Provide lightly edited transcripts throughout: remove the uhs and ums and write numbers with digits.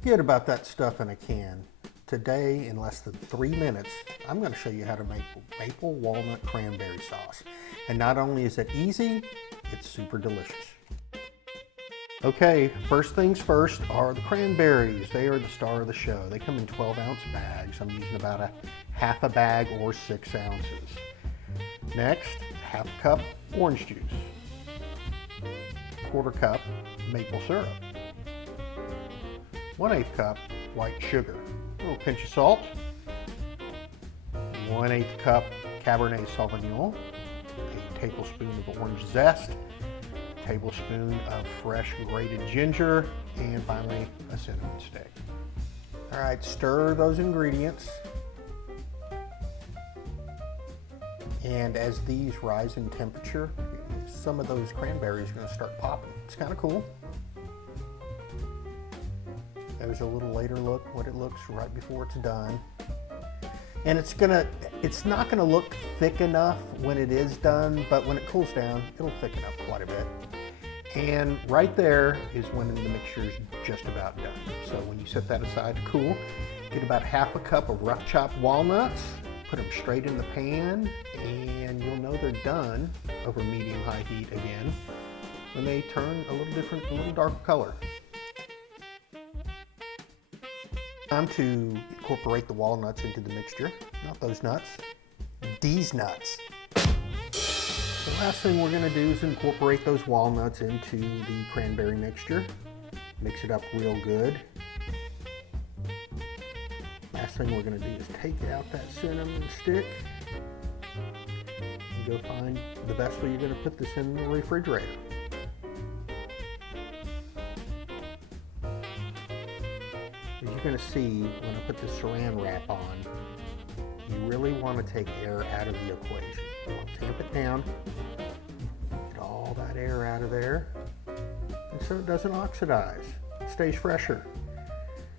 Forget about that stuff in a can. Today, in less than 3 minutes, I'm going to show you how to make maple walnut cranberry sauce. And not only is it easy, it's super delicious. Okay, first things first are the cranberries. They are the star of the show. They come in 12-ounce bags. I'm using about a half a bag or 6 ounces. Next, half a cup orange juice, quarter cup maple syrup, 1/8 cup white sugar, a little pinch of salt, 1/8 cup cabernet sauvignon, a tablespoon of orange zest, a tablespoon of fresh grated ginger, and finally a cinnamon stick. All right, stir those ingredients. And as these rise in temperature, some of those cranberries are going to start popping. It's kind of cool. There's a little later look what it looks right before it's done. And it's not gonna look thick enough when it is done, but when it cools down, it'll thicken up quite a bit. And right there is when the mixture is just about done. So when you set that aside to cool, get about half a cup of rough chopped walnuts, put them straight in the pan, and you'll know they're done over medium-high heat again when they turn a little different, a little darker color. Time to incorporate the walnuts into the mixture. Not those nuts, these nuts. The last thing we're gonna do is incorporate those walnuts into the cranberry mixture. Mix it up real good. Last thing we're gonna do is take out that cinnamon stick and go find the vessel you're gonna put this in the refrigerator. As you're going to see when I put the saran wrap on, you really want to take air out of the equation. You want to tamp it down, get all that air out of there, and so it doesn't oxidize. It stays fresher.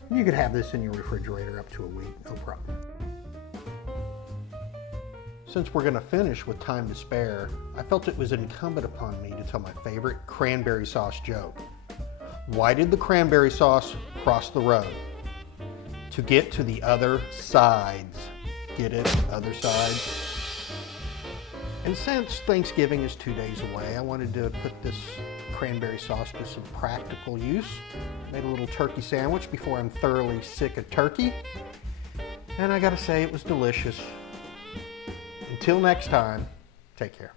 You could have this in your refrigerator up to a week, no problem. Since we're going to finish with time to spare, I felt it was incumbent upon me to tell my favorite cranberry sauce joke. Why did the cranberry sauce cross the road? To get to the other sides. Get it? Other sides. And since Thanksgiving is 2 days away, I wanted to put this cranberry sauce to some practical use. Made a little turkey sandwich before I'm thoroughly sick of turkey. And I gotta say, it was delicious. Until next time, take care.